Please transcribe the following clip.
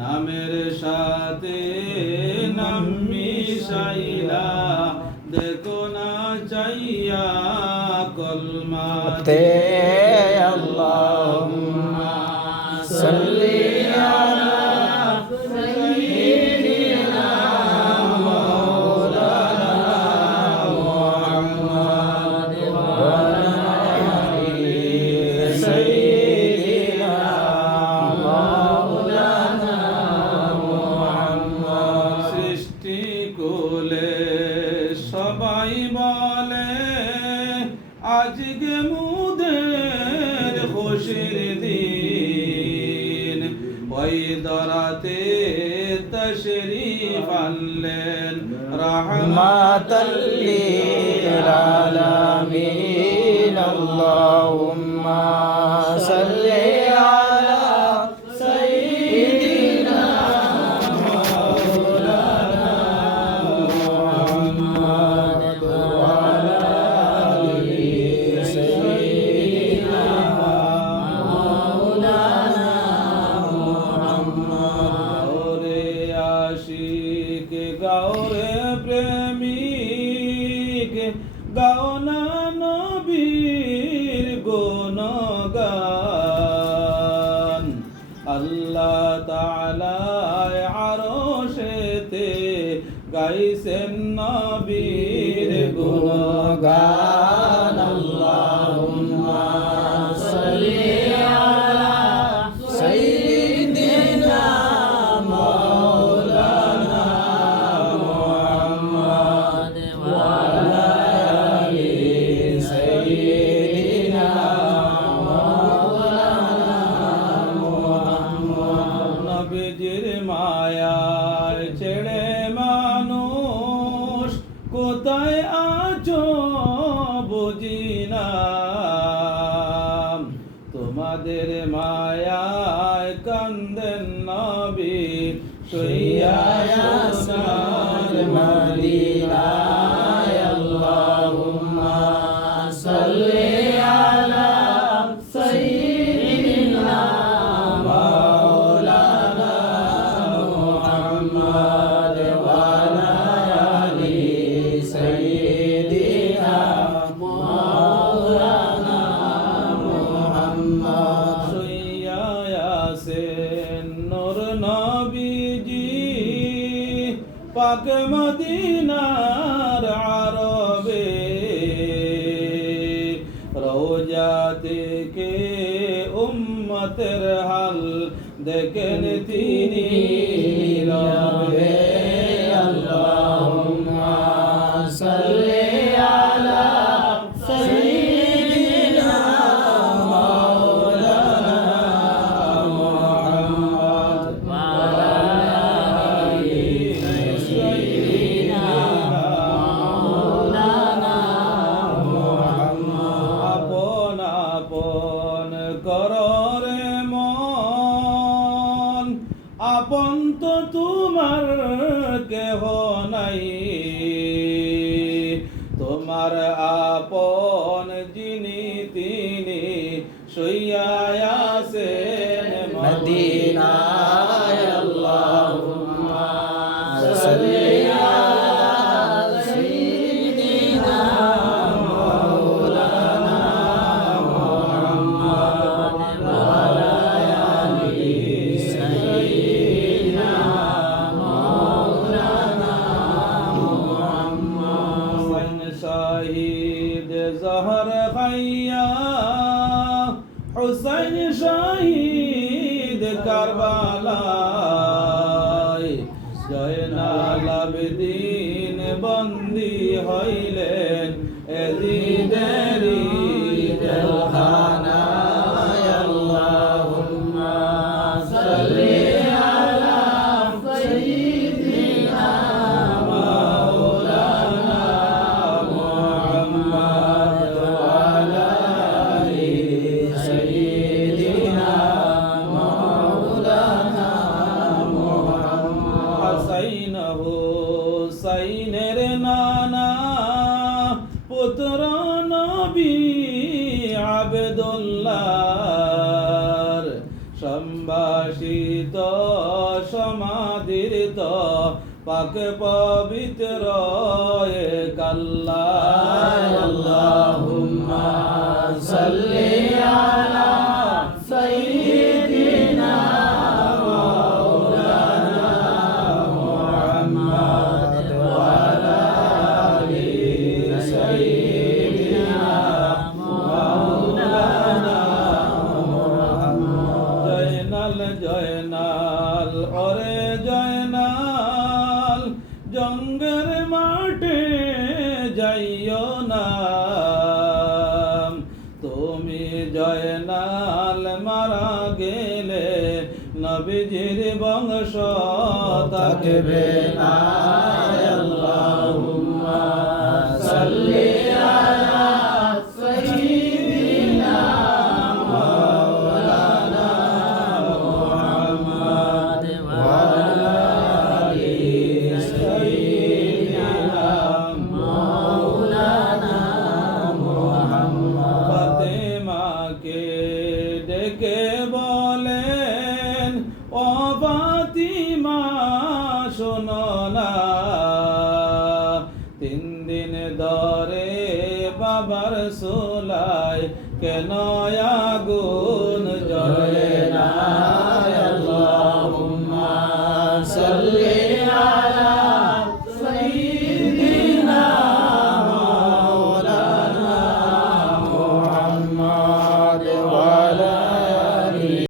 নামের সাথে নাম মিশাইলা দেখো না চাইয়া কলমাতে আল্লাহুম্মা সাল্লি আলা সাইয়্যিদিনা মাওলানা মুহাম্মদ ওয়া আলা আলি সাইয়্যিদিনা মাওলানা মুহাম্মদ। সৃষ্টি কোলে সবাই বলে আজকে মুদের খুশির দিন, ওই দরাতে তশরীফ আনলেন রাহমাতাল লিল আলামিন। আল্লাহুম্মা সাল্লি আলা সাইয়্যিদিনা মাওলানা মুহাম্মদ ওয়া আলা আলি সাইয়্যিদিনা মাওলানা মুহাম্মদ। ওরে আশিক গাও রে প্রেমিক, গাও না নবীর গুণগান। আল্লাহ তাআলা আরশেতে গাইছেন নবীর গুণগান। আল্লাহুম্মা সাল্লি আলা সাইয়্যিদিনা মাওলানা মুহাম্মদ ওয়া আলা আলি সাইয়্যিদিনা মাওলানা মুহাম্মদ। নবীজির মায়ায় ছেড়ে মানুষ কোথায় আছো বুঝি না, তোমাদের মায়ায় কান্দেন নবী শুইয়া সোনার মদিনায়। আল্লাহুম্মা সাল্লি আলা সাইয়্যিদিনা মাওলানা মুহাম্মদ ওয়া আলা আলি সাইয়্যিদিনা মাওলানা মুহাম্মদ। শুইয়া আছেন নূর নবীজি পাক মদিনার আরবে, রওজা থেকে উম্মতের হাল দেখেন তিনি রবে। আল্লাহুম্মা সাল্লি আলা সাইয়্যিদিনা মাওলানা মুহাম্মদ ওয়া আলা আলি সাইয়্যিদিনা মাওলানা মুহাম্মদ। আপন আপন কররে মন, আপন তো তোমার কেহ নাই, তোমার আপন যিনি তিনি শুইয়া আছেন মদিনায়। আল্লাহুম্মা সাল্লি আলা সাইয়্যিদিনা মাওলানা মুহাম্মদ ওয়া আলা আলি সাইয়্যিদিনা মাওলানা মুহাম্মদ। হুসাইন শহীদ জহর খাইয়া, হুসাইন শহীদ কারবালায়, জয়নাল আবেদিন বন্দী হইলেন এজিদেরই জেলখানায়। আল্লাহুম্মা সাল্লি আলা সাইয়্যিদিনা মাওলানা মুহাম্মদ ওয়া আলা আলি সাইয়্যিদিনা মাওলানা মুহাম্মদ। হুসাইনের নানা সমাধির তো পাক পবিত্র এক আল্লাহ আল্লাহুম্মা সাল্লি আলা সাইয়্যিদিনা মাওলানা মুহাম্মদ ওয়া আলা আলি সাইয়্যিদিনা মাওলানা মুহাম্মদ জয়নাল জয়নাল ওরে জয়নাল জঙ্গের মাঠে যাইও না তুমি জয়নাল মারা গেলে নবীজির বংশ থাকবে না আল্লাহুম্মা সাল্লি আলা সাইয়্যিদিনা মাওলানা মুহাম্মদ ওয়া আলা আলি সাইয়্যিদিনা মাওলানা মুহাম্মদ ফাতেমাকে ডেকে বলেন ও ফাতিমা শোনো না 3 দিন ধরে বাবার সোলাই কেন আগুন